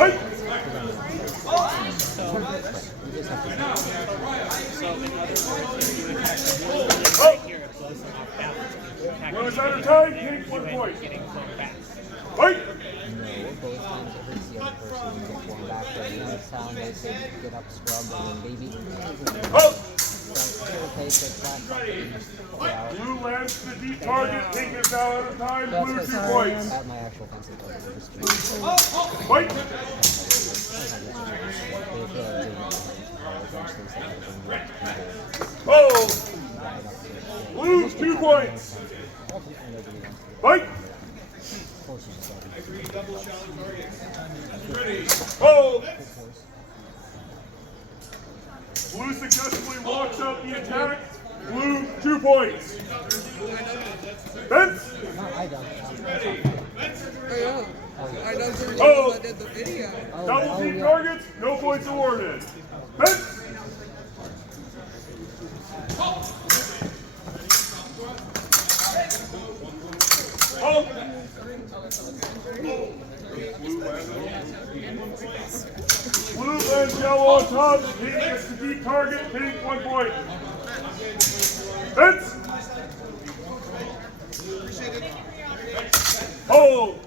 Fight! When it's out of time, take 1 point. Fight! Both times it hurts the other person when you get one back, but in this town they say get up, scrub, and then baby. Blue lands the deep target, pink is now out of time, blue 2 points. At my actual pencil target. Fight! Oh! Blue 2 points. Fight! Oh! Blue successfully walks out the attack. Blue 2 points. Vince! I know the Oh! did the video. Double team targets, no points awarded. Vince! Oh! Blue lands yellow on top, pink gets the deep target, pink 1 point. Vince! Hold!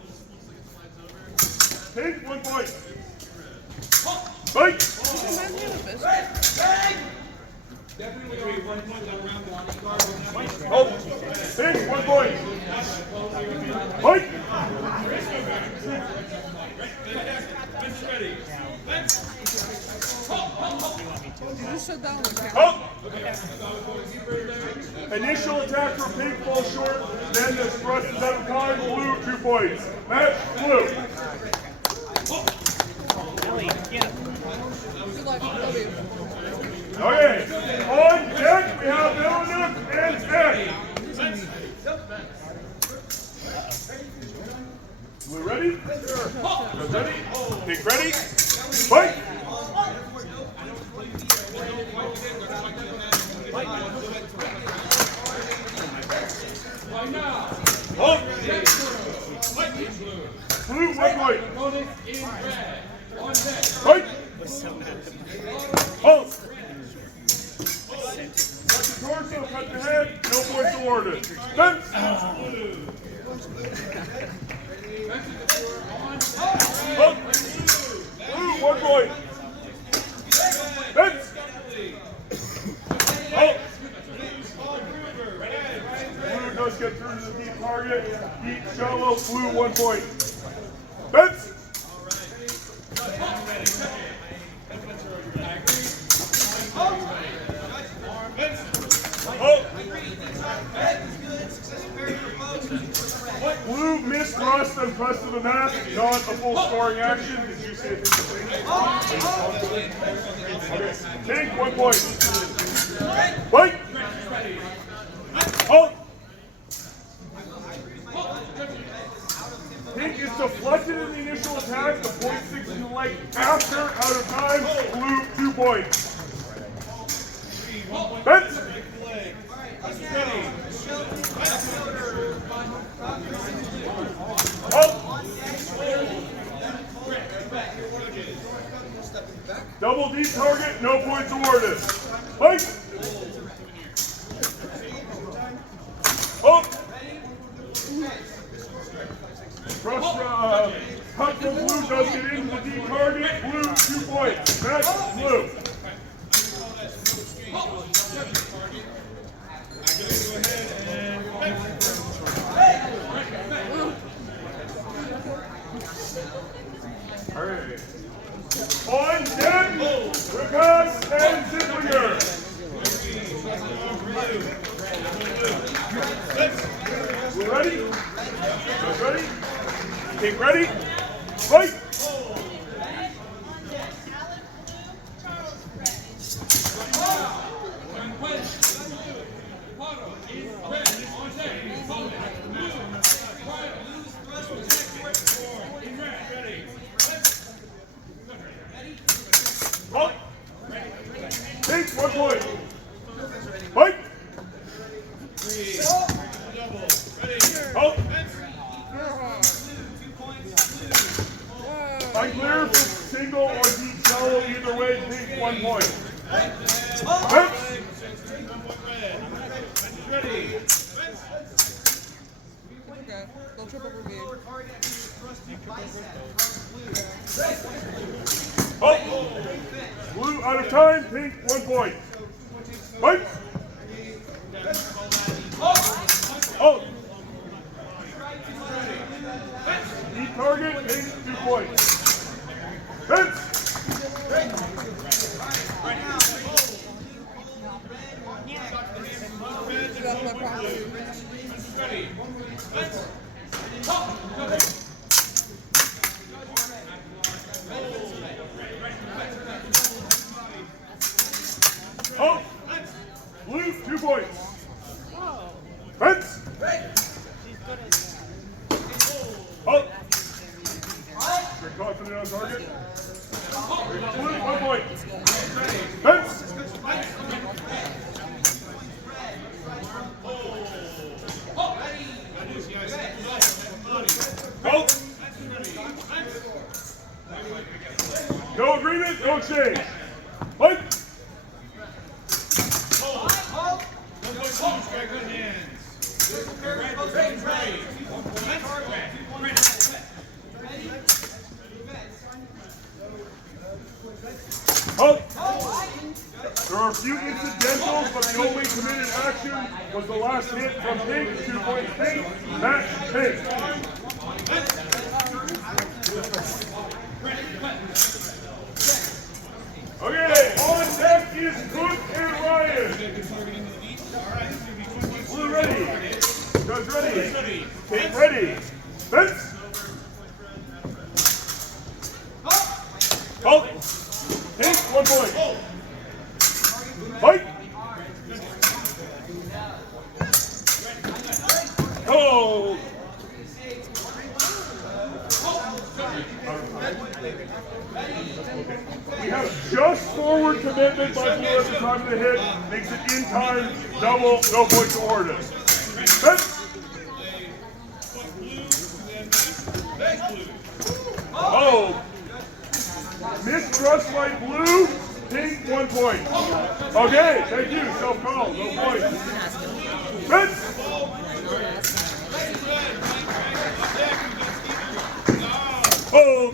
Pink 1 point. Fight! Oh! Pink 1 point. Fight! Did you shut down the camera? Oh! Initial attack for pink falls short, then the thrust is out of time, blue 2 points. Match blue. Ellie, get him. Good luck, W. Okay, on deck we have Melonuk and Eck. Blue ready? Sure. Ready? Pink ready? Fight! Oh! Blue 1 point. Fight! Oh! Cut the torso, cut the head, no points awarded. Vince! Oh! Blue 1 point. Vince! Oh! Blue does get through to the deep target. Deep shallow, blue 1 point. Vince! Oh! Blue missed thrust and Preston the mask, not a full scoring action. Did you see it? Okay, take 1 point. Fight! Oh! Pink is deflected in the initial attack. The point sticks to the leg after, out of time. Blue 2 points. Vince! Oh! Double deep target, no points awarded. Fight! Oh! Cut from blue does get into the deep target. Blue 2 points. Match blue. Alright. On deck, Repass and Zipplinger. We're ready? Guys ready? Pink ready? Fight! Pink 1 point. Fight! Unclear, for single or deep solo, either way, pink 1 point. Fence. Okay. Don't trip over me. Oh. Blue out of time, pink 1 point. Fight. Oh. Deep target, pink 2 points. Fence. Get off my property. Oh. Blue 2 points. Fence. Oh. You're confident on target. Blue 1 point. Fence. Oh. No agreement, no exchange. Fight. Oh. There are a few incidentals, but the only committed action was the last hit from pink. 2 points pink. Match pink. Okay, on deck is Cook and Ryan. Blue ready. Judge ready. Pink ready. Fence. Oh. Pink 1 point. Fight. Oh. We have just forward commitment by Blue at the time of the hit. Makes it in time, double, no points awarded. Fence. Oh. Mistrust by Blue, pink 1 point. Okay, thank you, self-call, no points. Fence. Oh.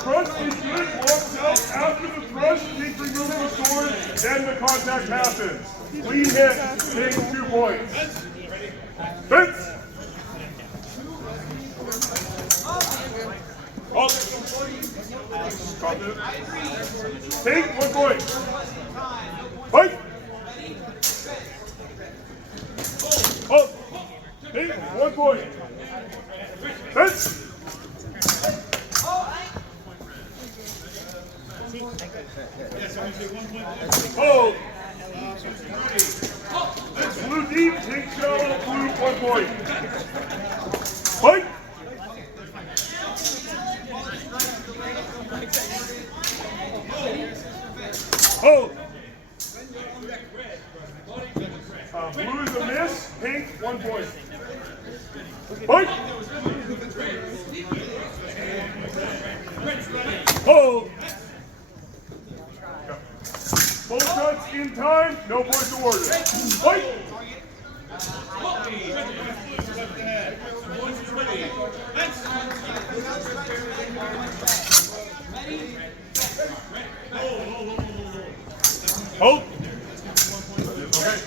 Thrust is good, walks out after the thrust, pink removes the sword, then the contact happens. Clean hit, pink 2 points. Fence. Oh. Pink 1 point. Fight. Oh. Pink 1 point. Fence. Oh. Blue deep, pink shallow, blue 1 point. Fight. Oh. Blue is a miss, pink 1 point. Fight. Oh. Both shots in time, no points awarded. Fight. Oh. Okay.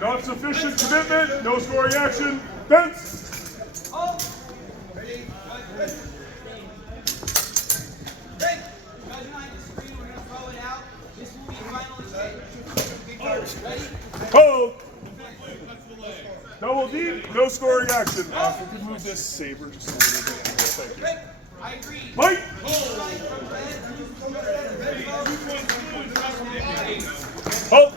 Not sufficient commitment, no scoring action. Fence. Oh. Double deep, no scoring action. If we could move this Saber just a little bit. Thank you. Fight! Oh!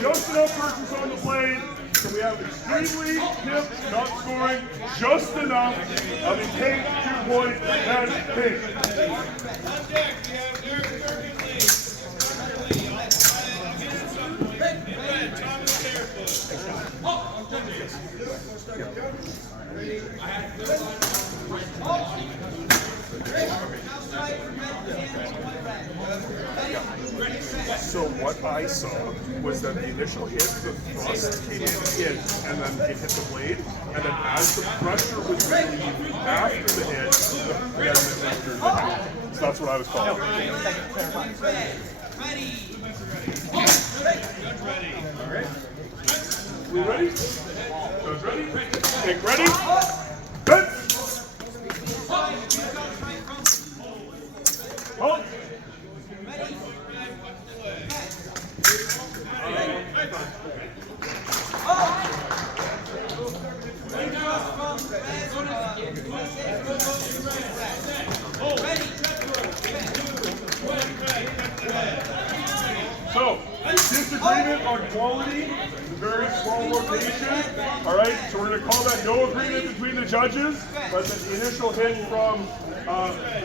Just enough purchase on the blade, so we have extremely hip, not scoring, just enough of a pink 2 point and pink. So what I saw was that the initial hit, the thrust came in, and then it hit the blade, and then as the pressure was relieved after the hit, then it entered the hit. So that's what I was calling. We ready? Guys ready? Take ready. Fence. Hold. So, disagreement on quality, very small rotation. All right, so we're going to call that no agreement between the judges, but the initial hit from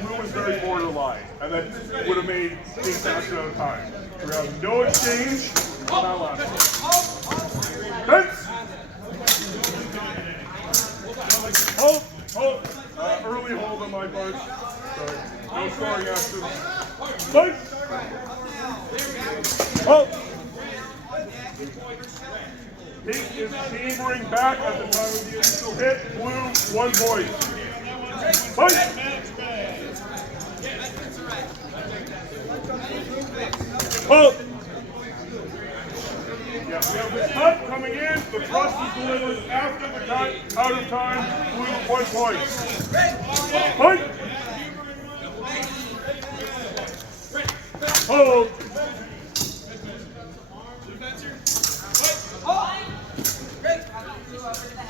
Blue was very borderline, and that would have made things faster out of time. So we're going to have no exchange on that last one. Fence! Hold! Early hold on my part. Sorry, no scoring action. Fight! Hold! Pink is chambering back at the time of the initial hit. Blue, 1 point. Fight! Hold! Yeah, we have the cut coming in. The thrust is delivered after the cut. Out of time. Blue, 1 point. Fight! Hold!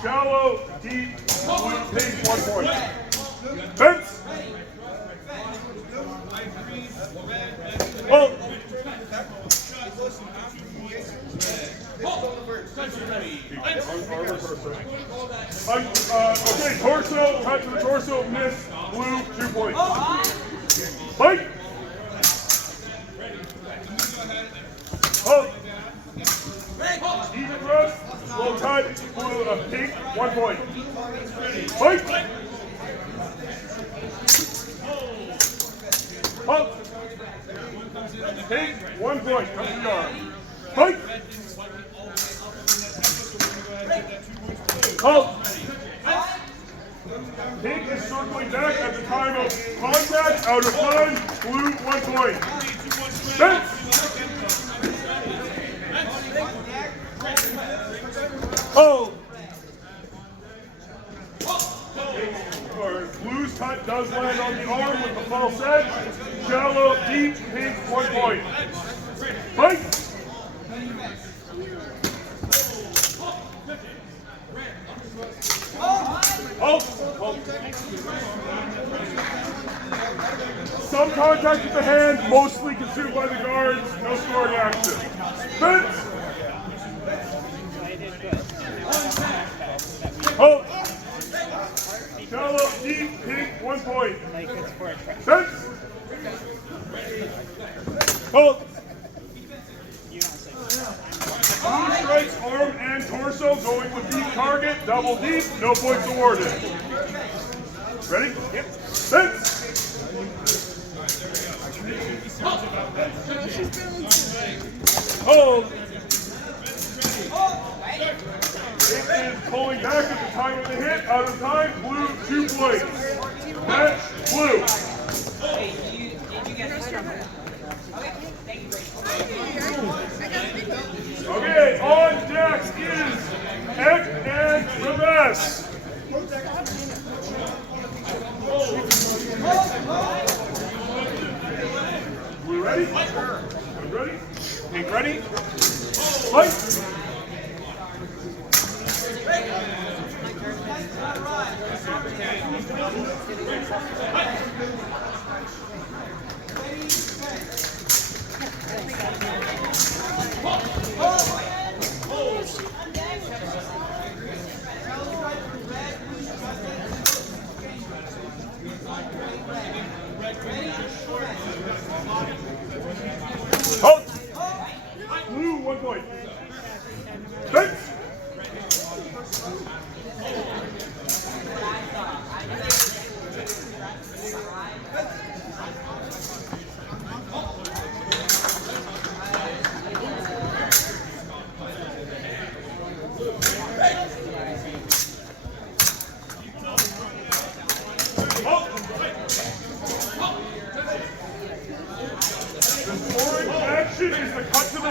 Shallow, deep, blue, pink, 1 point. Fence! Hold! Okay, torso, cut to the torso, miss, blue, 2 points. Fight! Hold! Even thrust, slow cut, blue, pink, 1 point. Fight! Hold! Pink, 1 point, come to the arm. Fight! Hold! Pink is circling back at the time of contact, out of time, blue, 1 point. Fence! Hold! Blue's cut does land on the arm with the false edge. Shallow, deep, pink, 1 point. Fight! Hold! Some contact with the hand, mostly consumed by the guards. No scoring action. Fence! Hold! Shallow, deep, pink, 1 point. Fence! Hold! Blue strikes arm and torso, going with deep target, double deep, no points awarded. Ready? Yep. Fence! Hold! It is pulling back at the time of the hit, out of time, blue, 2 points. Match, blue. Okay, on deck is Eck and Repass. We ready? Good ready? Pink ready? Fight! Hold! Blue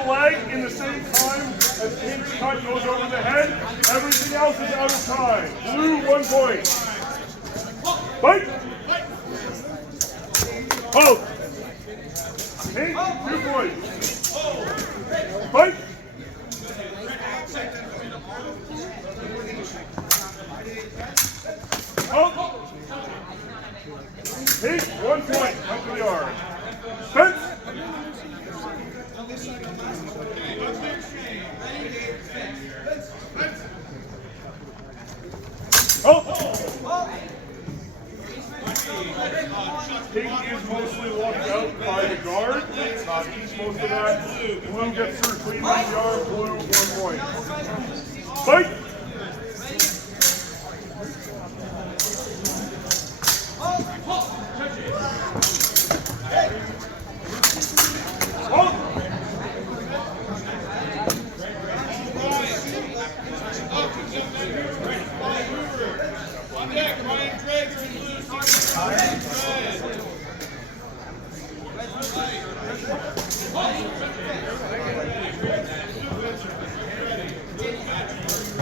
leg in the same time as Pink's cut goes over the head. Everything else is out of time. Blue, 1 point. Fight! Hold! Pink, 2 points. Fight! Hold! Pink, 1 point. Up to the arm. Fence! Oh! Pink is mostly locked out by the guard. He's most of that. Blue gets through clean on the arm. Blue, 1 point. Fight!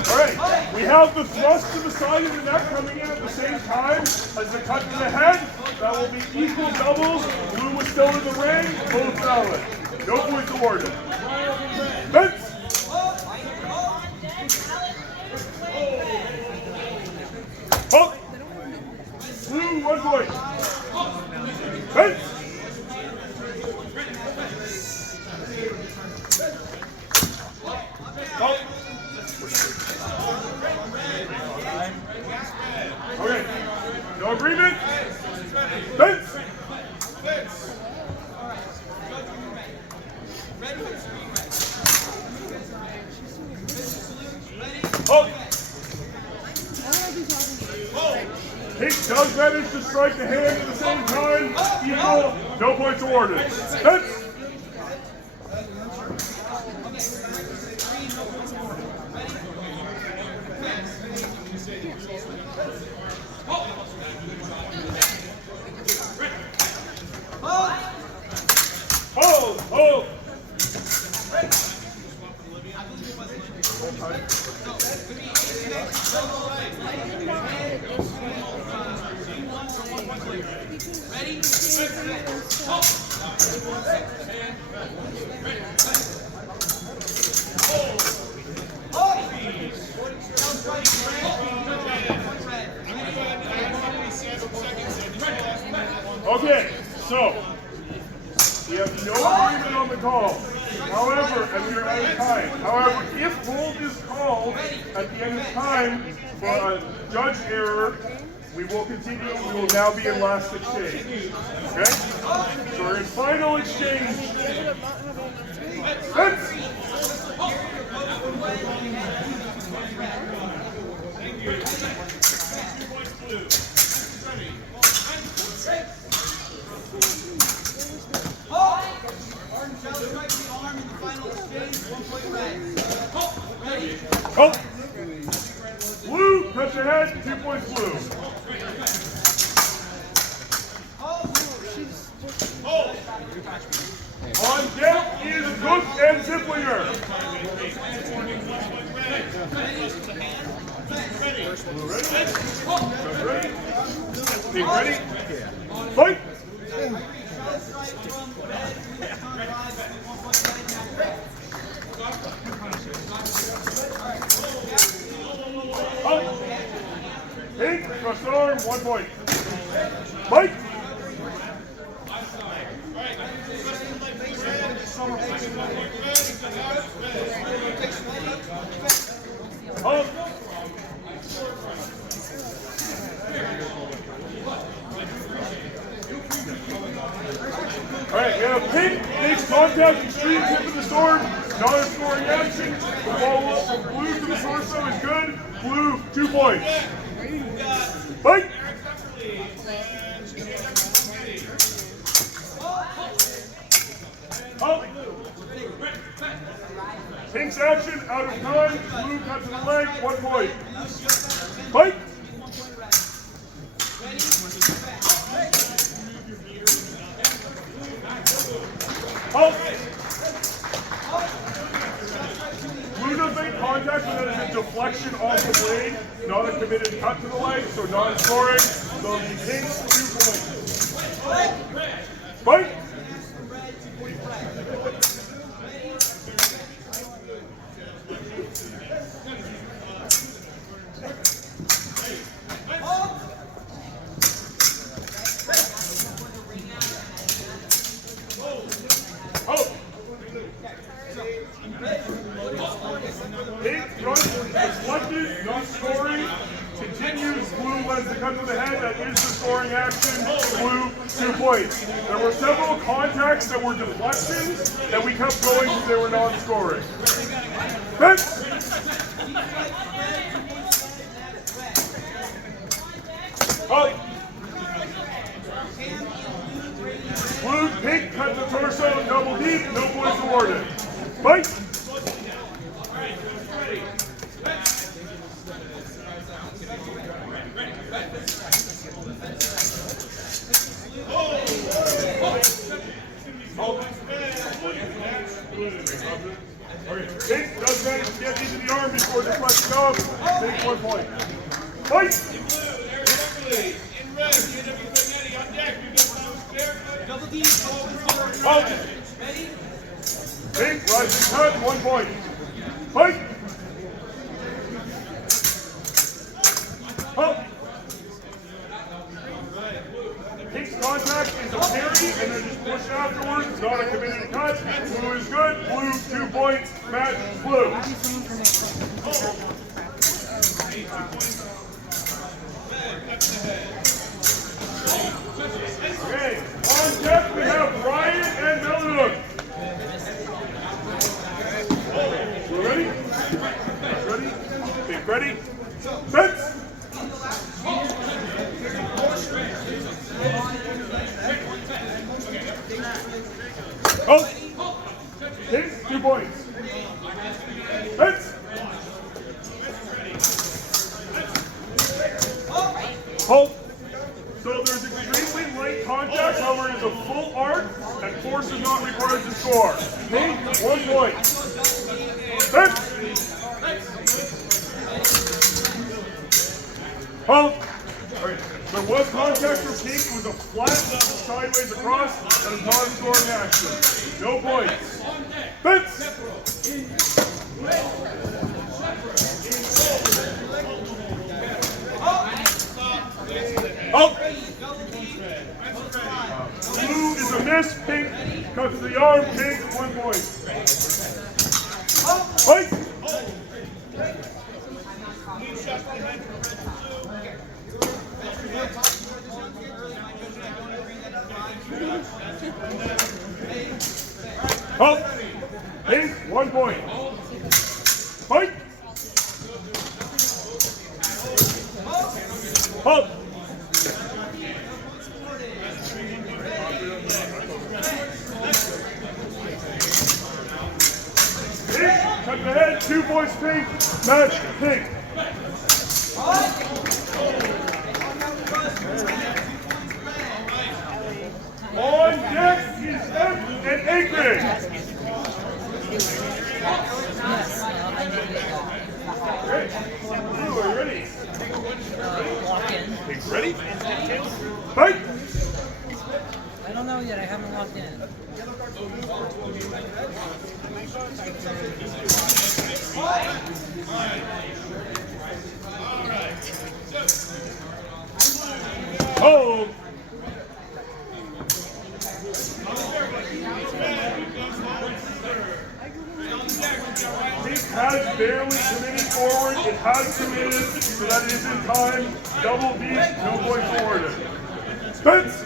Alright, we have the thrust to the side of the neck coming in at the same time as the cut to the head. That will be equal doubles. Blue was still in the ring, both valid. No points awarded. Fence! Oh! Blue, 1 point. Fence! Oh! Okay. No agreement? Fence! Oh! Pink does manage to strike the hand at the same time. Equal. No points awarded. Fence! Hold! Hold! Ready? Okay, so we have no agreement on the call. However, and we are out of time. However, if hold is called at the end of time for a judge error, we will continue. We will now be in last exchange. Okay? So we're in final exchange. Fence! Oh! Blue, press your head, 2 points blue. On deck is Cook and Zipplinger. Ready? Steve, ready? Fight! Up. Pink, cross arm, 1 point. Fight! Up. Alright, we have Pink makes contact, extreme tip of the sword, non-scoring action. The ball from blue to the torso is good. Blue, 2 points. Fight! Up. Pink's action, out of time. Blue cut to the leg, 1 point. Fight! Up. so non-scoring. So the Kings 2 points. Fight! Deflected, not scoring. Continues, blue lets it come to the head. That is the scoring action. Blue, 2 points. There were several contacts that were deflections that we kept going because they were non-scoring. Fence! Up. Blue, pink, cut the torso, double deep, no points awarded. Fight! Pink does manage to get into the arm before deflecting off. Take 1 point. Fight! In red, get everything ready on deck. You got double D, Out. ready? Pink, rising cut, 1 point. Fight! Up. Pink's contact is a parry, and then just push afterwards. It's not a committed cut. Blue is good. Blue, 2 points. Match, blue. Okay, on deck we have Ryan and Melonuk. We're ready? Ready? Pink, ready? Fence! Oh! Pink, 2 points. Fence! Hold. So there's extremely light contact, however it is a full arc, and force is not required to score. Pink, 1 point. Fence! Hold. There was contact for Pink. It was a flat sideways across, and a non-scoring action. No points. Fence! Up! Blue is a miss. Pink cuts the arm. Pink, 1 point. Fight! Up! Pink, 1 point. Fight! Up! Pink, cut the head, 2 points Pink, match Pink. On deck is F and Aycrigg. Okay, Blue, are you ready? Pink's ready? Fight! I don't know yet, I haven't locked in. Oh! Pink has barely committed forward. It has committed, so that it is in time. Double beat, no points awarded. Fence!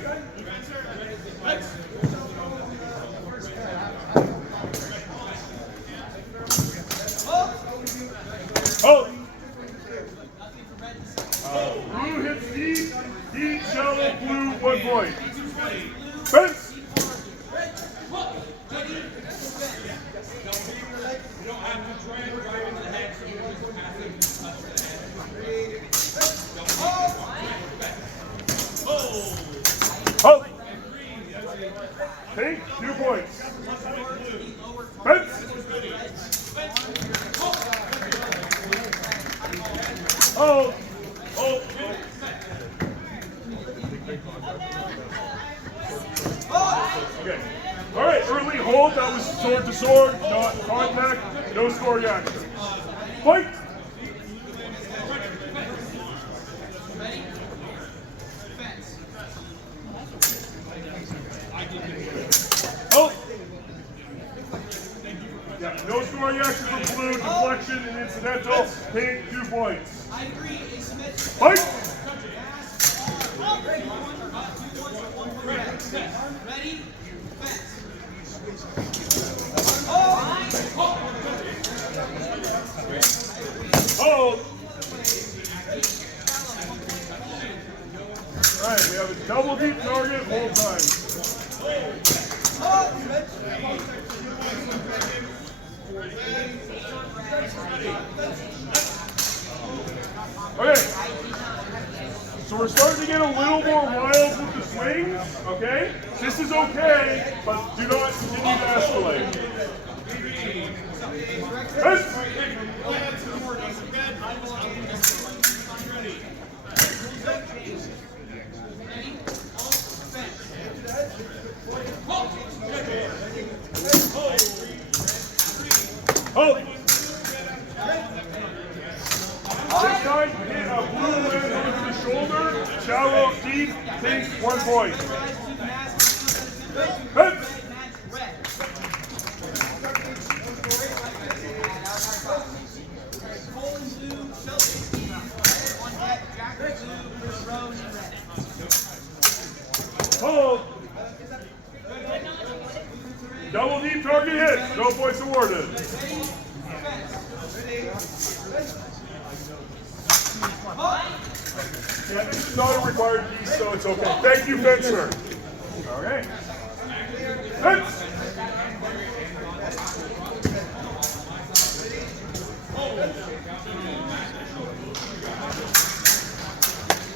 Oh! Blue hits deep, deep, shallow, blue, 1 point. Fence! Oh! Pink, 2 points. Fence! Oh! Oh! Okay. All right, early hold. That was sword to sword, not contact. No score reaction. Fight! Oh! Yeah, no score reaction for blue, deflection and incidental. Pink, 2 points. Fight! Ready? Hold! Alright, we have a double deep target, hold time. Okay. So we're starting to get a little more wild with the swings, okay? This is okay, but do not continue to escalate. Yes. Hold. This time, hit a blue land over the shoulder, shallow, deep, pink, 1 point. Hit. Hold. Double deep target hit. No points awarded. Yeah, this is not a required piece, so it's okay. Thank you, Fencer. Okay. Fence.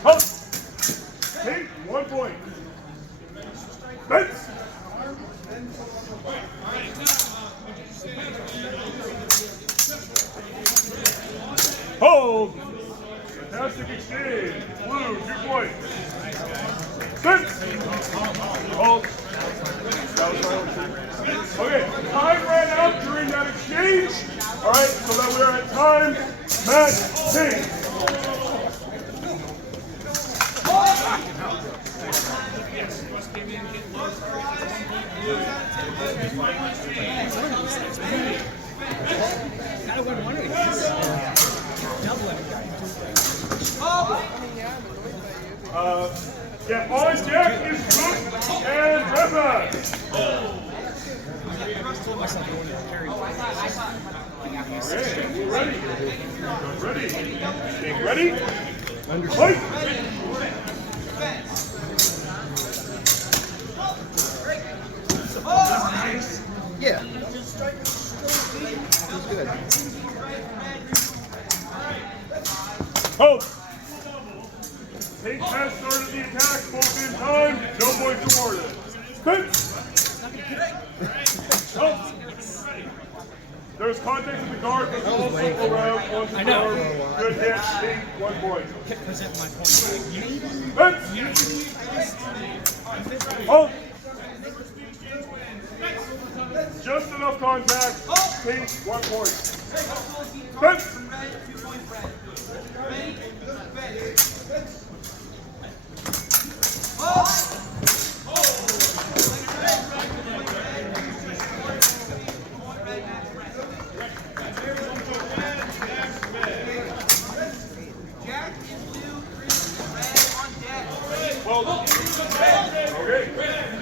Up. Take 1 point. Fence. Hold. Fantastic exchange. Blue, 2 points. Fence. Hold. Okay, time ran out during that exchange. All right, so that we're at time. Match pink. Gotta win one of these. Double it. Yeah, on deck is Cook and Repass. Okay, ready. Ready. Think ready. Fight. Yeah. Feels good. Hold. Pink has started the attack, both in time, no points awarded. Fence. Hold. There's contact with the guard, but also around on the guard. Good hit, Pink, 1 point. Present my point. Fence. Hold. Just enough contact, Pink, 1 point. Fence. Okay,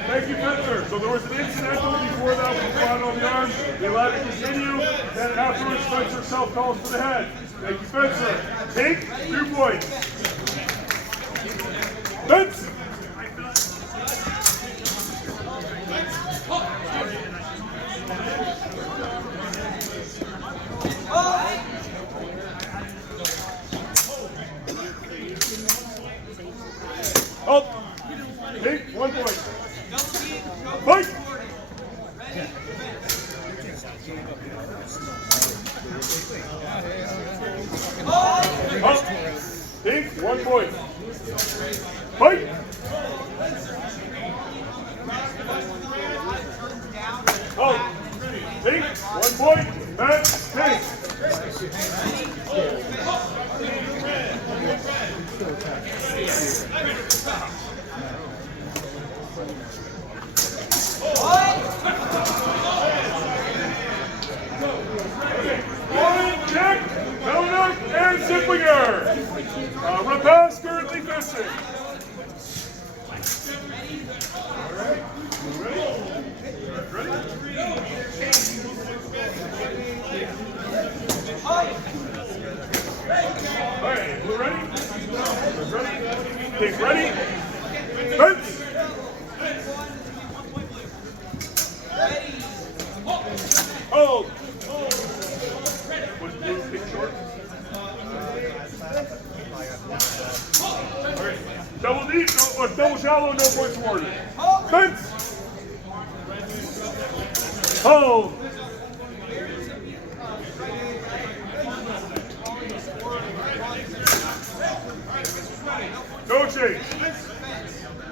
thank you, Spencer. So there was an incidental before that with the flat on the arm. They allowed it to continue. Then afterwards, Spencer self-calls for the head. Thank you, Spencer. Take 2 points. Spence. Up. Take 1 point. Fight. Up. Take 1 point. Fight. One check, Melonuk and Zipplinger. Repass currently missing. Alright, we're ready? Ready? Okay, ready? Fence! Hold! Was blue pick short? Alright, double deep, no, double shallow, no points awarded. Fence! Hold! Go chase.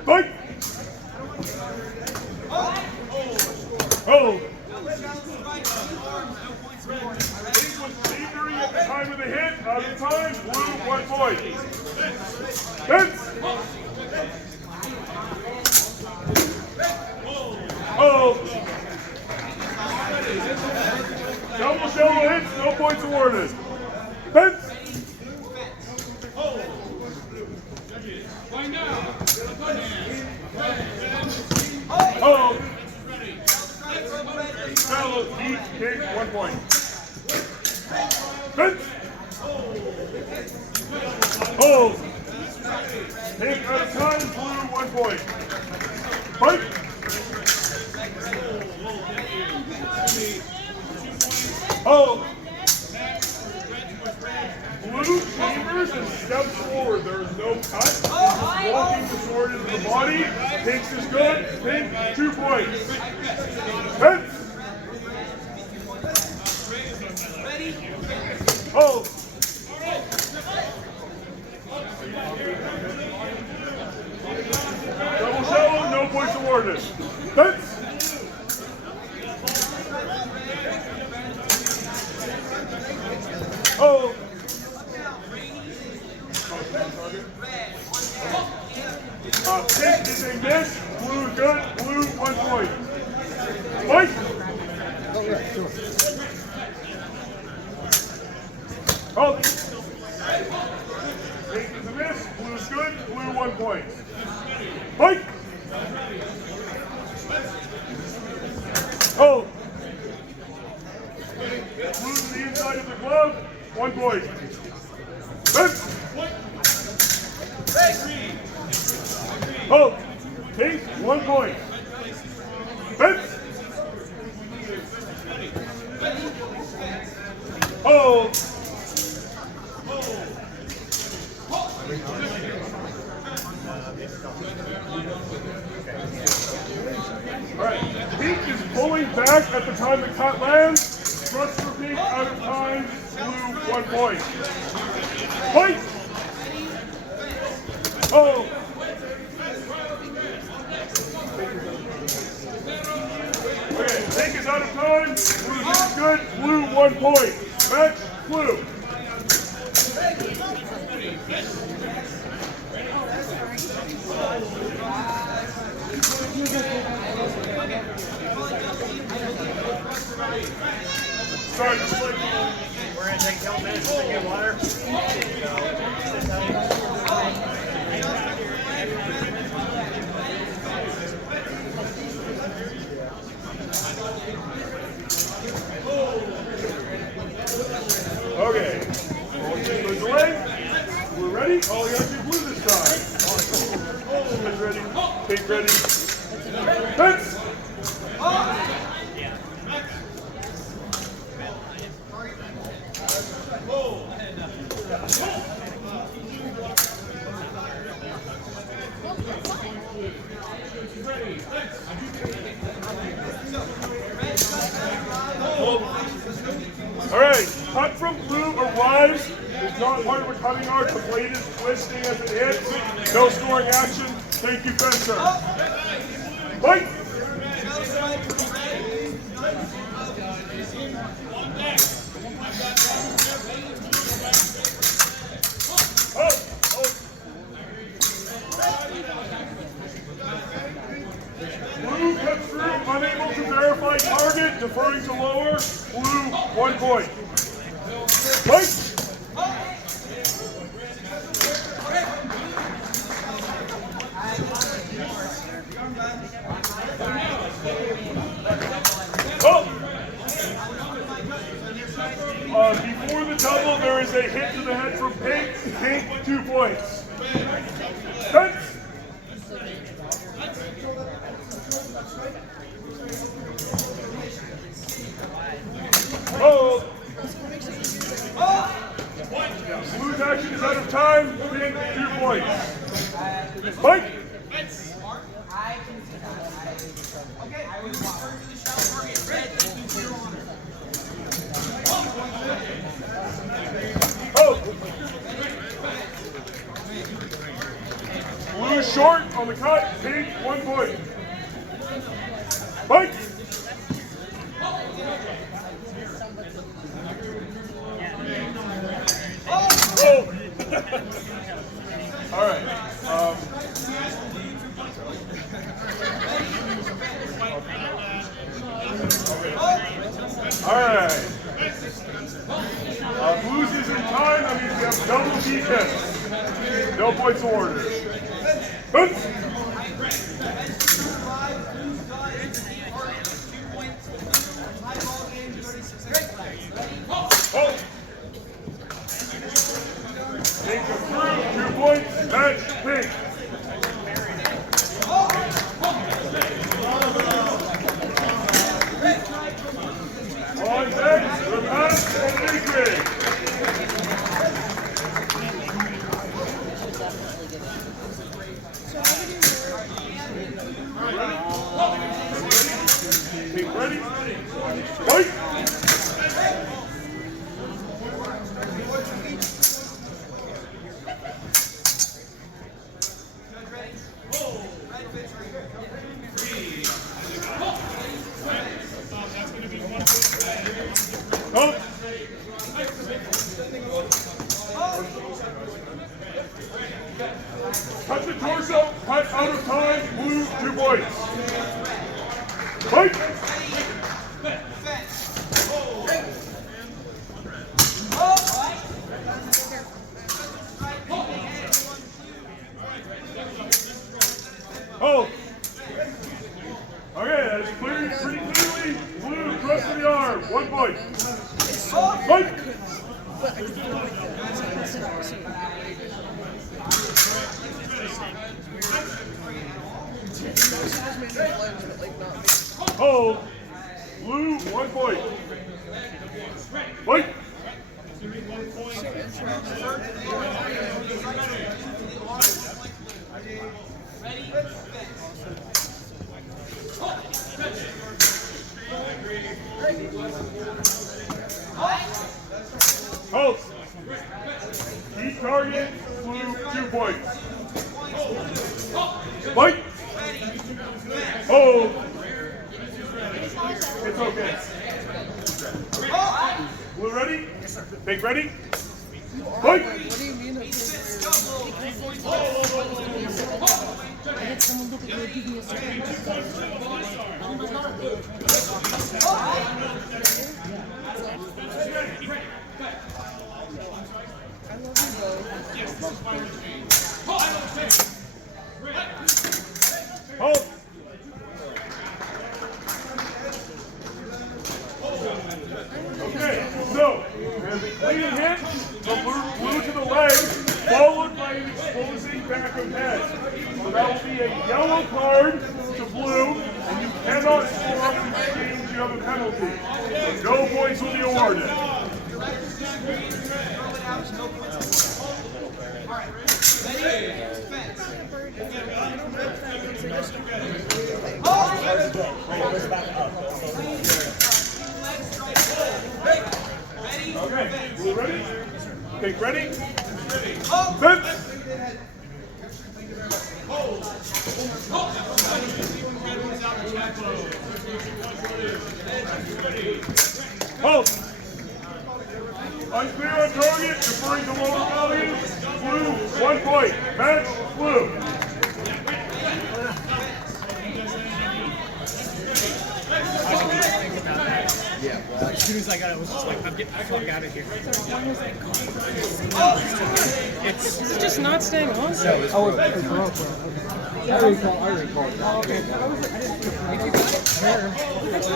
Fight. Hold. He was Saber at the time of the hit. Out of time. Blue, 1 point. Fence. Hold. Double shallow hits. No points awarded. Fence. Oh! Shallow, deep, kick, 1 point. Fence! Hold! Take out of time, blue, 1 point. Fight! Hold! Blue chambers and steps forward. There is no cut. Walking the sword into the body. Pinks is good. Pink, 2 points. Fence. Hold. Double shallow, no points awarded. Fence. Hold. Pink is a miss, blue good, blue 1 point. Fight! Hold. Pink is a miss, blue's good, blue 1 point. Fight! Hold. Blue to the inside of the glove, 1 point. Fence! Hold. Pink, 1 point. Fence. Hold. All right. Pink is pulling back at the time the cut lands. Thrust for Pink out of time. Blue, 1 point. Fight. Hold. Okay, Pink is out of time. Blue is good. Blue 1 point. Match blue. Sorry, just like We're going to take 10 minutes to get water. okay. Goes away. We're ready. Oh, you have to do blue this time. Pink ready. Pink ready. Fence. All right, cut from blue arrives. It's not part of a cutting arc. The blade is twisting as it hits. No scoring action. Thank you, fencer. Fight! Oh, oh. deferring to lower, blue, 1 point. Fight! Before the double, there is a hit to the head from pink. Pink, 2 points. Fence! Oh! Blue's action is out of time. Pink, 2 points. Fight! Oh! Blue short on the cut. Pink, 1 point. Fight! Oh! All right. All right. Blues is in time. That means we have double defense. No points awarded. Fence! Oh! Pink approved, 2 points, match pink. On deck, Repass and Aycrigg. Pink ready? Fight! Oh. Cut the torso, cut out of time, blue, 2 points. Fight! Oh! Okay, that's clear, pretty clearly. Blue, thrust of the arm, 1 point. Fight! Hold. Blue, 1 point. Fight! Hold. Keep target, blue, 2 points. Fight! Hold. It's okay. Blue ready? Pink ready? Fight! What do you mean? I had someone look at me and give me a second. I love you both. Hold. Okay, so there's a clean hit from blue to the leg, followed by an exposing back of head. So that will be a yellow card to blue, and you cannot score in exchange, you have a penalty. So no points will be awarded. Okay, blue ready? Pink ready? Fence! Hold! Unclear on target, deferring to lower value. Blue, 1 point. Match, blue. I can think about that. soon as I got it, I was just like, I'm getting the fuck out of here. Is it just not staying on? Oh, it's broke. I recall. Oh, okay. It's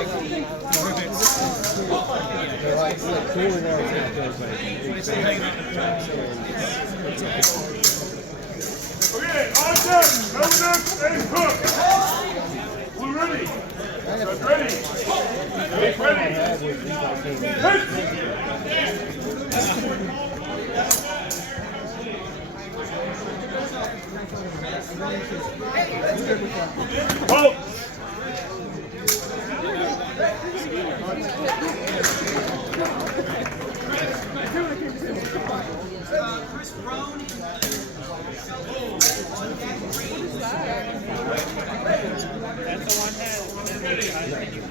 like cool now, it's not Okay, on deck, Melonuk and Cook. Blue ready. Red ready. Eight ready. Hit. Hold.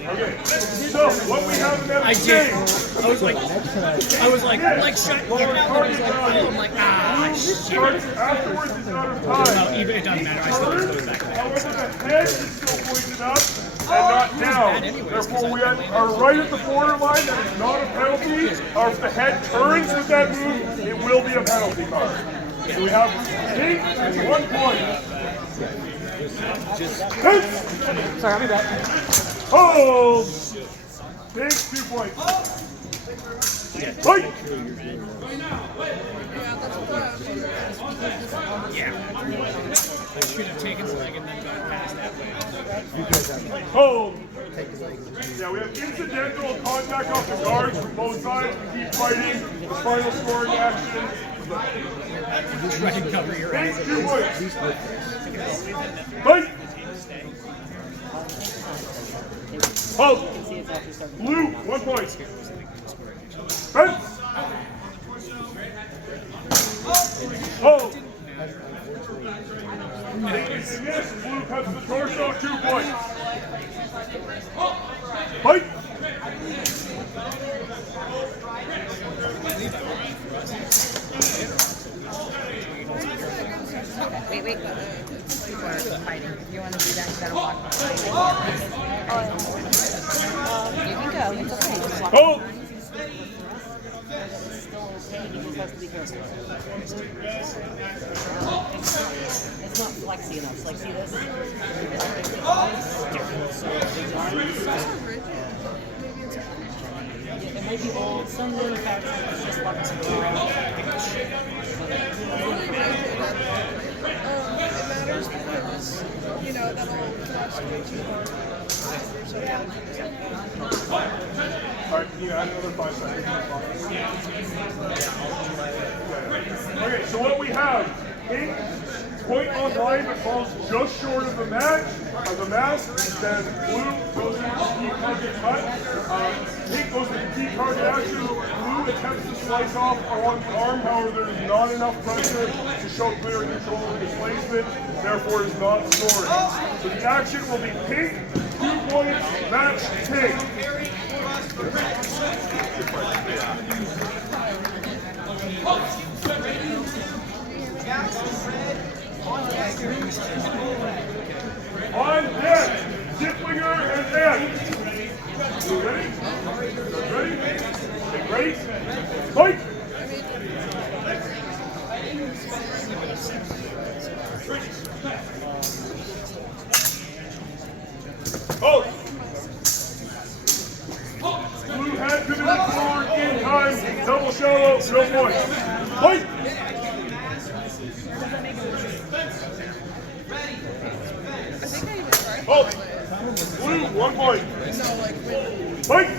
Okay, so what we have in that I did. I was like, shut up. I'm like, ah, shit. afterwards is out of time. No, even it doesn't matter. I still have to go back. However, the head is still pointed up and not down. Therefore, we are right at the borderline. That is not a penalty. Or if the head turns with that move, it will be a penalty card. So we have pink and 1 point. Sorry, I'll be back. Hold. Pink 2 points. Fight. I should have taken the leg and then gone past that way. Hold. Yeah, we have incidental contact off the guards from both sides. We keep fighting. The final scoring action. Try and cover your Pink eyes. 2 points. Fight. Hold. Blue 1 point. Fence. Hold. Miss. Blue cuts the torso, 2 points. Fight. Wait. People are fighting. If you want to do that, you gotta walk. You can go. It's okay. Just walk. Hold. It's not flexy enough. Like, see this? It might be old. Some manufacturers it's just flexy. It matters because, you know, that'll flash way too hard. Alright, can you add another 5 seconds? Okay, so what we have, pink, point on line but falls just short of the match, of the mask, then blue goes into the key target cut, pink goes into key target action, blue attempts to slice off along the arm, however there is not enough pressure to show clear control of displacement, therefore is not scoring. So the action will be pink, 2 points, match pink. On deck, Zipplinger and Eck. You ready? Ready? Fight! Oh! Blue had pivoted forward in time, double shallow, no points. Fight! Oh! Blue, 1 point. Fight!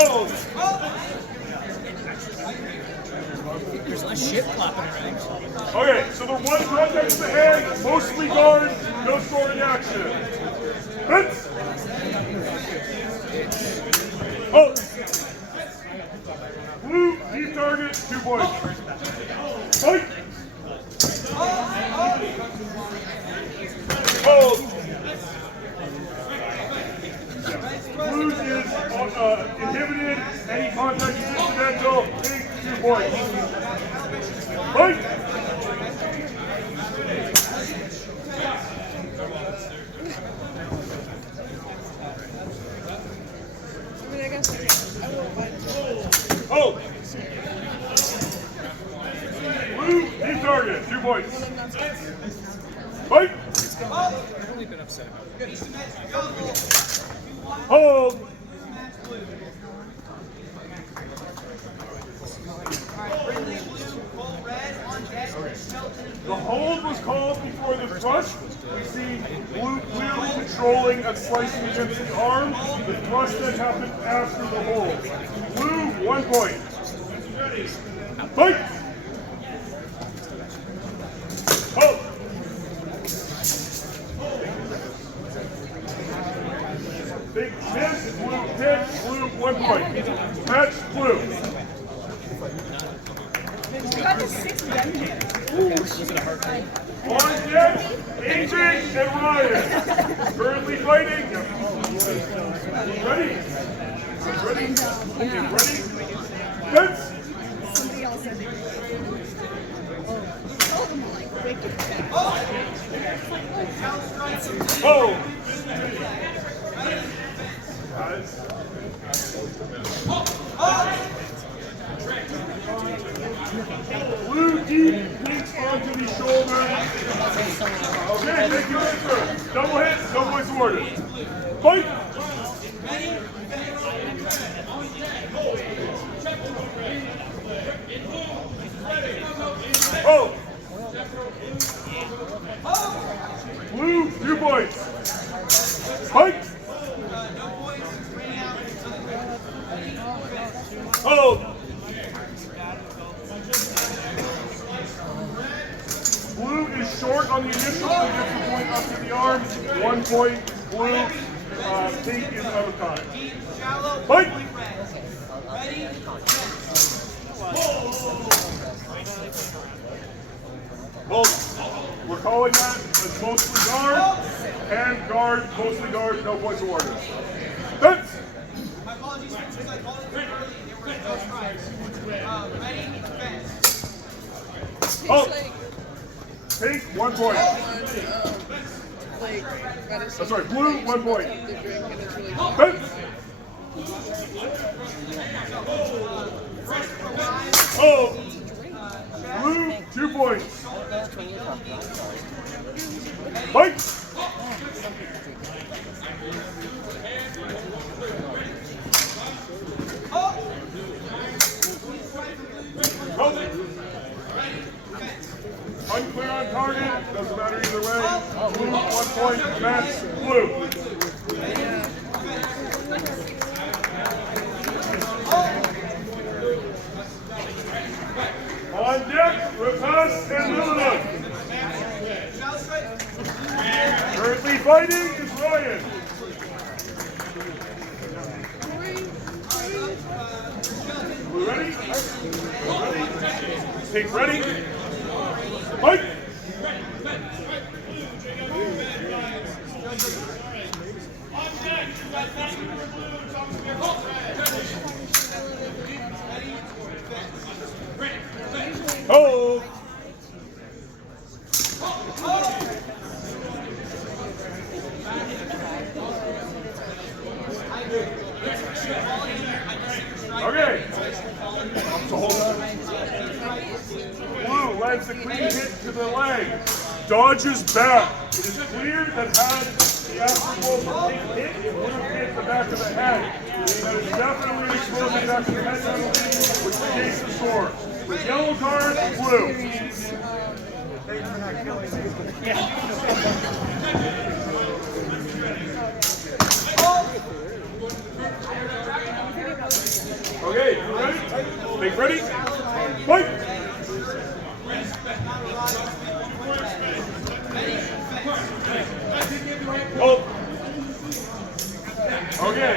Oh! There's less shit flopping around. Okay, so the 1 contact to the hand, mostly guard, no scoring action. Fence! Oh! Blue, deep target, 2 points. Fight! Hold! Blue is inhibited, any contact is incidental, pink, 2 points. Fight! target, 2 points. Fight! I've only been upset about it. Hold! The hold was called before the thrust. We see blue clearly controlling and slicing against the arm. The thrust then happened after the hold. Blue, 1 point. Fight! Hold! Big miss, blue hit, blue 1 point. Match blue. Got the 6 gun here. On deck, Aycrigg and Ryan. Currently fighting. Ready? Ready? Ready? Fence! Somebody else said they were. Oh, I'm like, wicked. Oh! Guys. Blue deep, Lynx onto the shoulder. Okay, thank you, sir. Double hit, no points awarded. Fight! Oh! Blue, 2 points. Fight! Hold! Blue is short on the initial, so gets the point up to the arm. 1 point, blue. Pink is out of time. Fight! Hold. We're calling that as mostly guard, and guard, mostly guard, no points awarded. Fence! My apologies because I called it early. They were at those tries. Ready? Fence. Oh! Pink, 1 point. That's right, blue, 1 point. Fence! Oh! Blue, 2 points. Fight! Unclear on target, doesn't matter either way. Blue, 1 point, match, blue. On deck, Repass and Melonuk. Currently fighting is Ryan. Blue ready? Ready? Pink ready? Fight! Oh! Okay. So hold on. Blue lands a clean hit to the leg. Dodges back. It is clear that had the after ball hit, it would have hit the back of the head. That is definitely exposing back of the head penalty, which negates the score. With yellow card, blue. Okay, you ready? Make ready? Fight! Oh. Okay.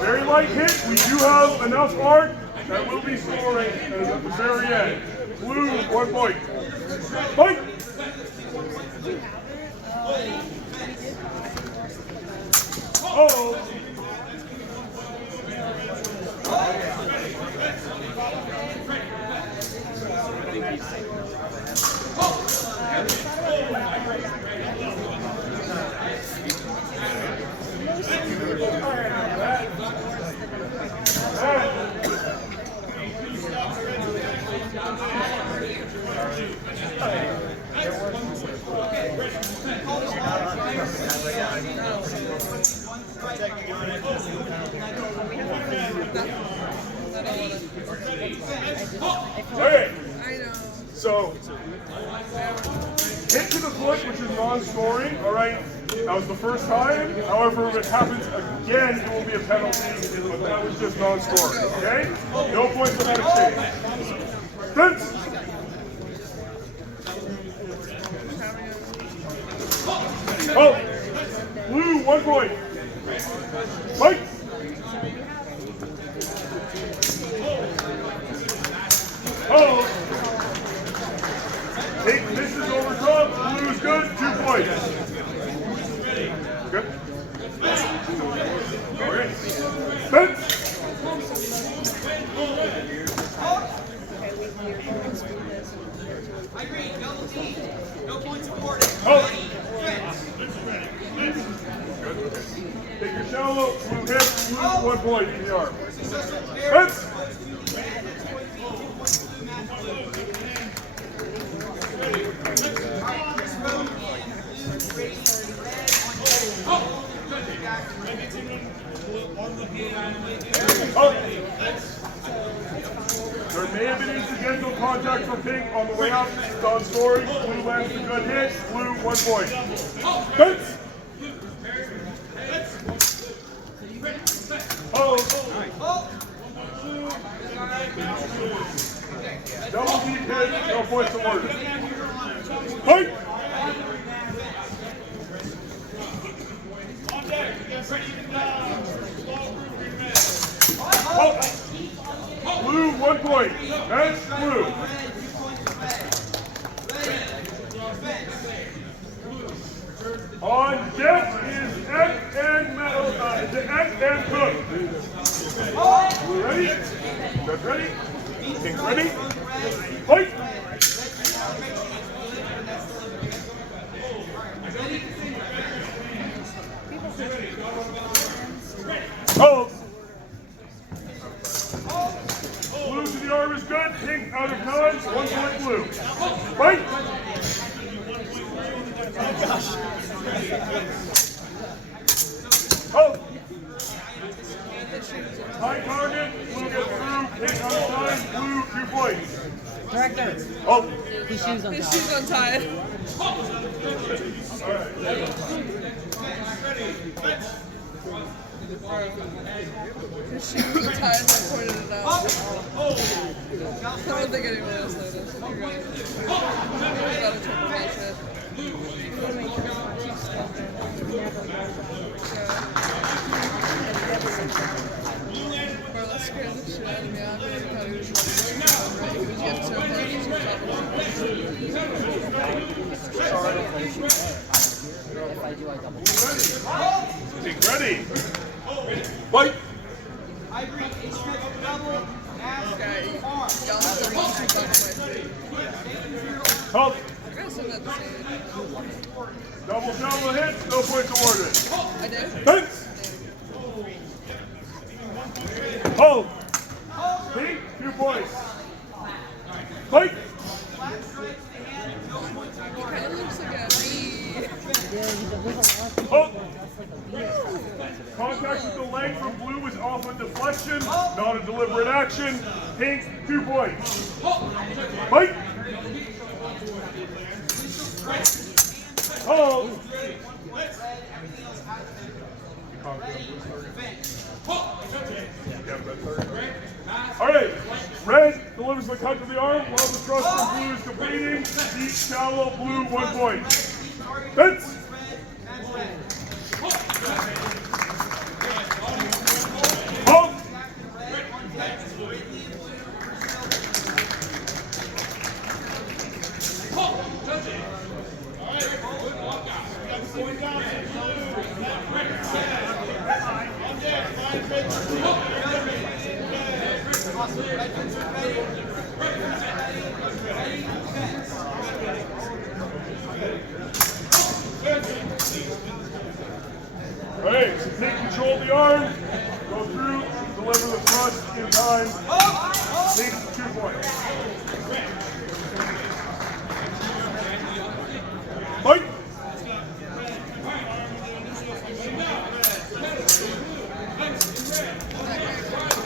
Very light hit. We do have enough art that will be scoring at the very end. Blue, 1 point. Fight! Oh. Okay, I know. so hit to the foot, which is non-scoring, all right? That was the first time. However, if it happens again, it will be a penalty, but that was just non-scoring, okay? No points on that exchange. Vince! Oh! Blue, 1 point. Fight! Oh! Hey, this is over top. Blue's good. 2 points. Good. Okay. Spence. I agree. Double team. No points awarded. Oh. Defense. Good. Take your shallow. Blue hit. Blue 1 point in the arm. Spence. Oh. There may have been incidental contact from Pink on the way up. Non-scoring. Blue lands a good hit. Blue 1 point. Vince. Oh. Double deep hit. No points awarded. Fight. Oh. Blue 1 point. That's blue. On deck is Eck and Eck and Cook. Blue ready? Red ready? Pink ready? Fight! Oh! Blue to the arm is good. Pink out of time. 1 point blue. Fight! Oh! High target. Blue gets through. Pink out of time. Blue 2 points. Director, Oh! his shoes His untied. shoes untied. His shoes untied and I pointed it out. I don't think anyone else noticed. You're right. Without a triple face hit. Bro, that scared the shit out of me. I thought he was going to right? Because you have to If I do, I double. Pink ready. Fight! I agree. Instrumental double. Ass. Y'all have to run 2 bucks away. Halt! I gotta send that to Saber. Double hit. No points awarded. I did? Vince! Hold! Pink 2 points. Fight! He kind of looks like a bee. Oh. Contact with the leg from blue was off a deflection, not a deliberate action. Pink 2 points. Fight! Oh! All right, red delivers the cut to the arm while the thrust from blue is completing. Deep, shallow, blue 1 point. Vince! Oh! Alright, so take control of the arm, go through, deliver the thrust in time. Take 2 points. Fight!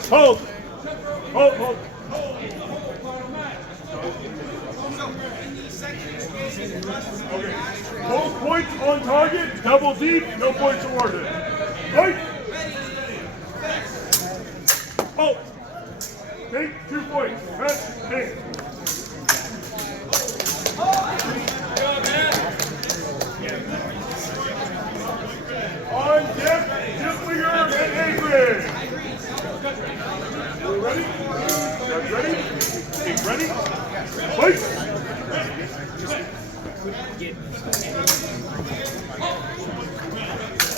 Hold! Hold! hold. Okay. Both points on target, double deep, no points awarded. Right? Oh. Take 2 points. Match, take. On deck, Zipplinger and Aycrigg. You ready? Guys ready? Get ready? Fight!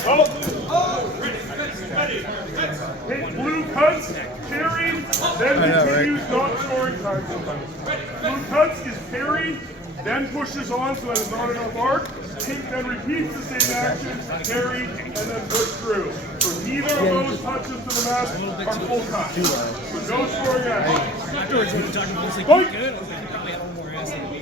Oh! Hit blue cuts, carried, then continues not scoring time sometimes. Blue cuts is carried, then pushes on so that it's not enough arc. Pink then repeats the same action, carried, and then push through. So neither of those touches to the mat are full cuts. So no scoring action. Afterwards, when we were talking about, I was like, Fight! you good? I was like, you probably had a little more ass than me.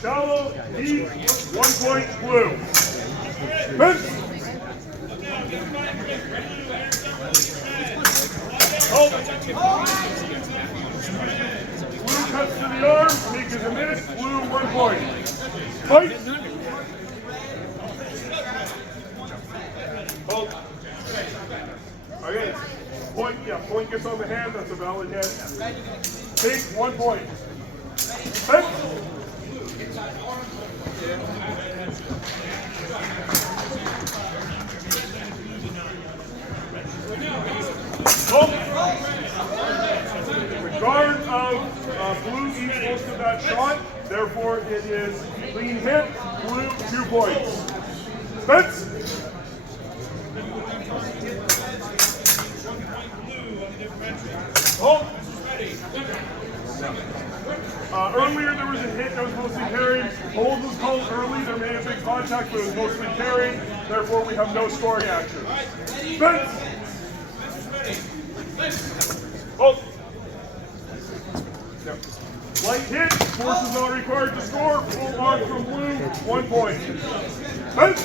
Shallow, deep, 1 point blue. Vince! Blue cuts to the arm, pink is a miss, blue 1 point. Fight! Hold. Okay. Point, point gets on the hand, that's a valid hit. Pink, 1 point. Fight! The guard of blue eats most of that shot, therefore it is clean hit, blue 2 points. Spence! Oh! Earlier there was a hit that was mostly carried. Hold was called early, there may have been contact, but it was mostly carried. Therefore we have no scoring action. Spence! Hold! No. Light hit, force is not required to score. Full arc from blue, 1 point. Spence!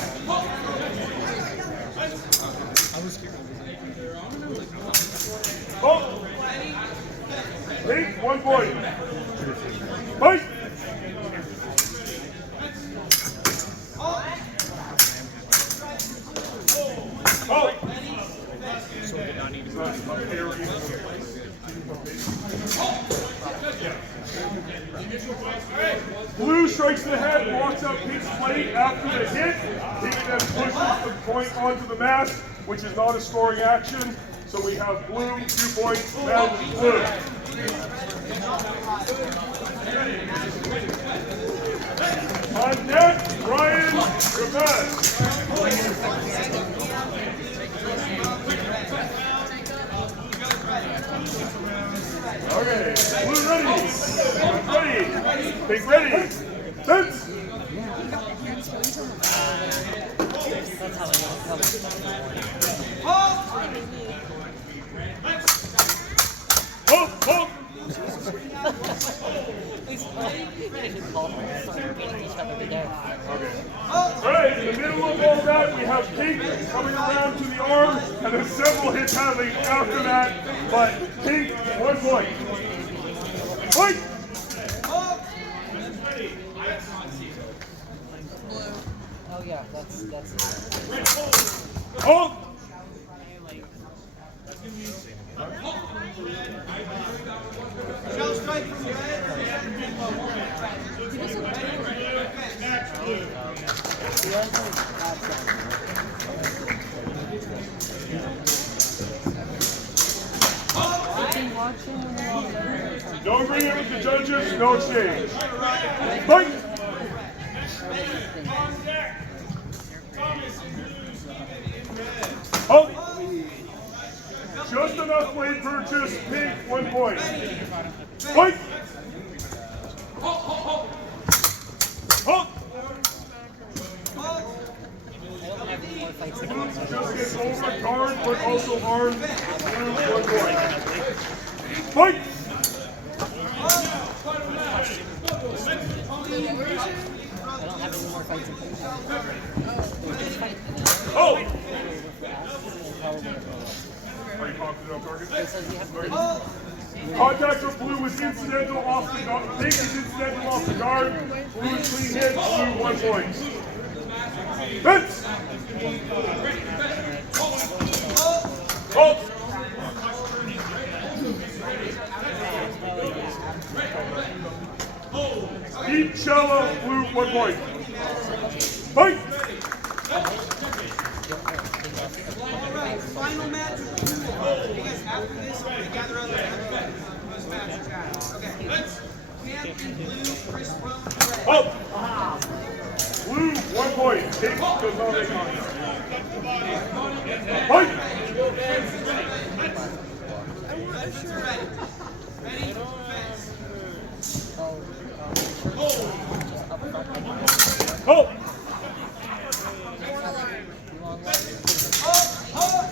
Hold! Pink, 1 point. Fight! Oh! Blue strikes the head, walks up Pink's plate after the hit. Pink then pushes the point onto the mat, which is not a scoring action. So we have blue, 2 points, now blue. On deck, Ryan Repass. Okay, blue ready. Ready. Pink ready. Sense. Hold, hold. Alright, in the middle of all that, we have Pink coming around to the arm, and then several hits happening after that, but Pink, 1 point. Fight! Oh yeah, that's Hold! Shell strike from red. Don't agree with the judges, no exchange. Fight! Oh! Just enough blade purchase, Pink, 1 point. Fight! Halt! Just gets over guard, but also armed, blue, 1 point. Fight! I don't have any more fights in place. Oh! Probably. Are you confident on target? It says you have to Contact for blue was incidental off the guard. Pink is incidental off the guard. Blue is clean hit. Blue 1 point. Vince! Oh! Deep shallow. Blue 1 point. Fight! Final match. I guess after this, we're going to gather other match. Okay. Camp in blue, Chris Rowe, red. Oh! Blue 1 point. Pink does not make contact. Fight! Ready? Fence. Oh!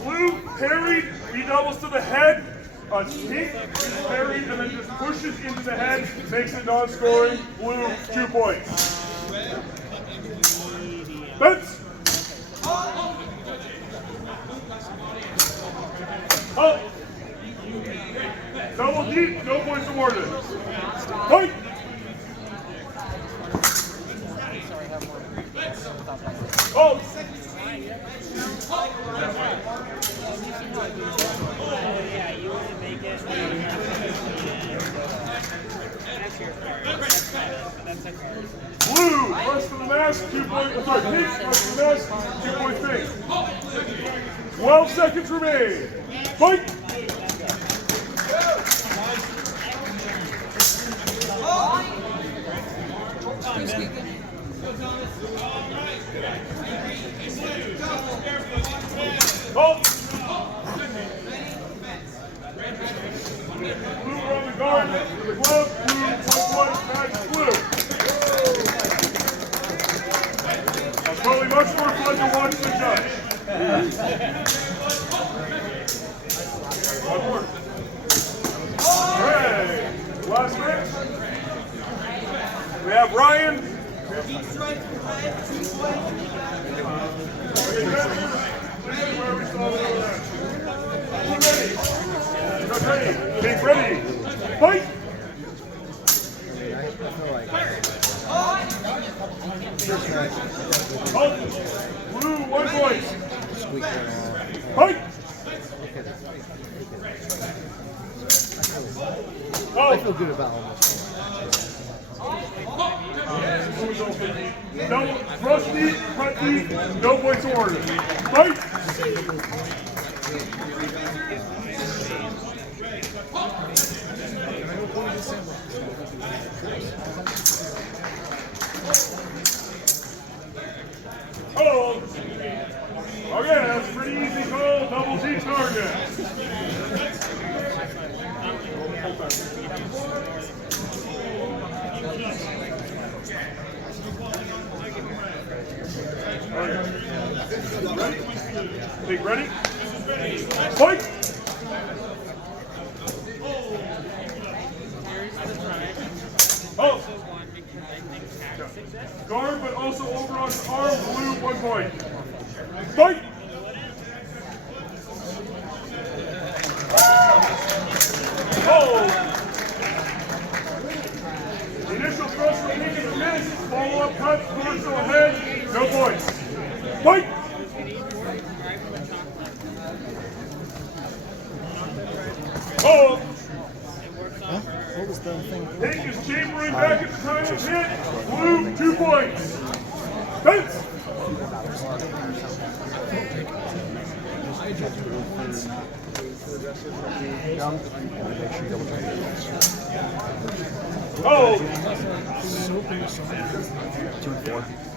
Blue parried, he doubles to the head. Pink is parried and then just pushes into the head, makes it non-scoring. Blue 2 points. Vince! Oh! Double deep, no points awarded. Fight! Oh! Blue, rush for the mask, 2 points. Sorry, pink, rush for the mask, 2 points pink. 12 seconds remain. Fight! Oh! Blue on the guard, the glove, blue, 1 match blue. That's probably much more fun to watch than judge. One more. Hey, last match. We have Ryan. Deep strike for red, 2 points. This is where we saw the match. Blue ready. Got ready. Pink ready. Fight! Oh, blue 1 point. Fight! Oh. I feel good about all this. No, thrust deep, cut deep, no points awarded. Fight! Oh! Okay, that's a pretty easy call. Double G target. Ready? Big ready? Fight! Oh! Guard, but also over on his arm, blue 1 point. Fight! Oh! The initial thrust for Pink is a miss. Follow-up cut, torso ahead, no points. Fight! Oh! What was the thing? Pink is chambering back at the time of hit. Blue 2 points. Vince! Oh!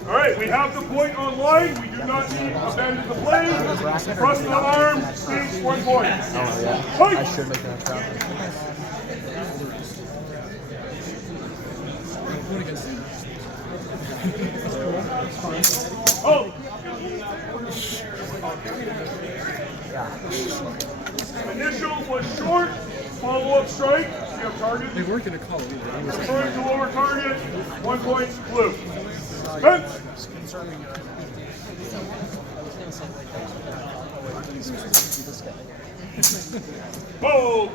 All right, we have the point online. We do not need to abandon the play. Press the arm, Pink 1 point. Fight! I should make that count. Oh! Initial was short, follow-up strike. You have target. They weren't going to call it either. He was Referring to lower target. 1 point, blue. Bench. Hold.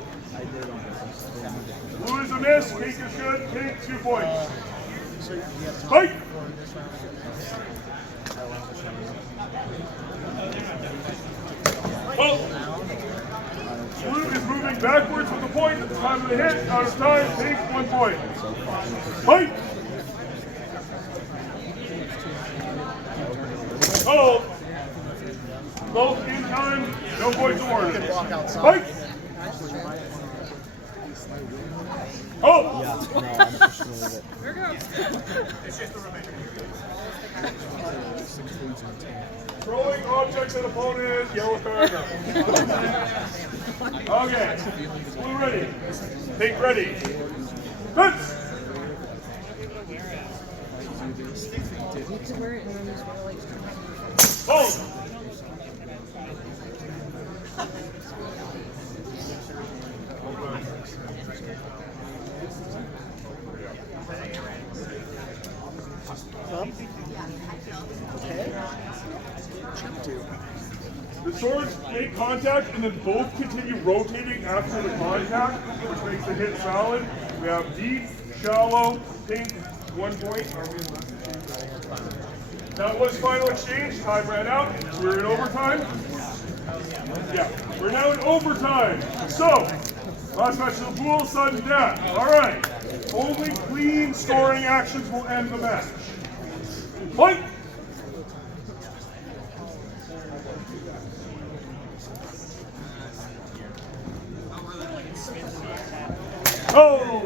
Blue is a miss. Pink is good. Pink, 2 points. Spike. Oh. Blue is moving backwards with the point at the time of the hit. Out of time. Pink, 1 point. Spike. Oh. Both in time. No points awarded. Spike. Oh! Throwing objects at opponent, yellow card. Okay. Blue ready. Pink ready. Fence! Hold! The swords make contact and then both continue rotating after the contact, which makes the hit valid. We have deep, shallow, pink, 1 point. That was final exchange. Time ran out. We're in overtime. Yeah, we're now in overtime. So, last match of the pool, sudden death. All right. Only clean scoring actions will end the match. Fight! Oh!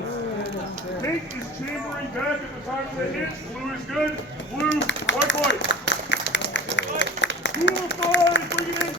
Pink is chambering back at the time of the hit. Blue is good. Blue, 1 point. Pool 5, bring it in.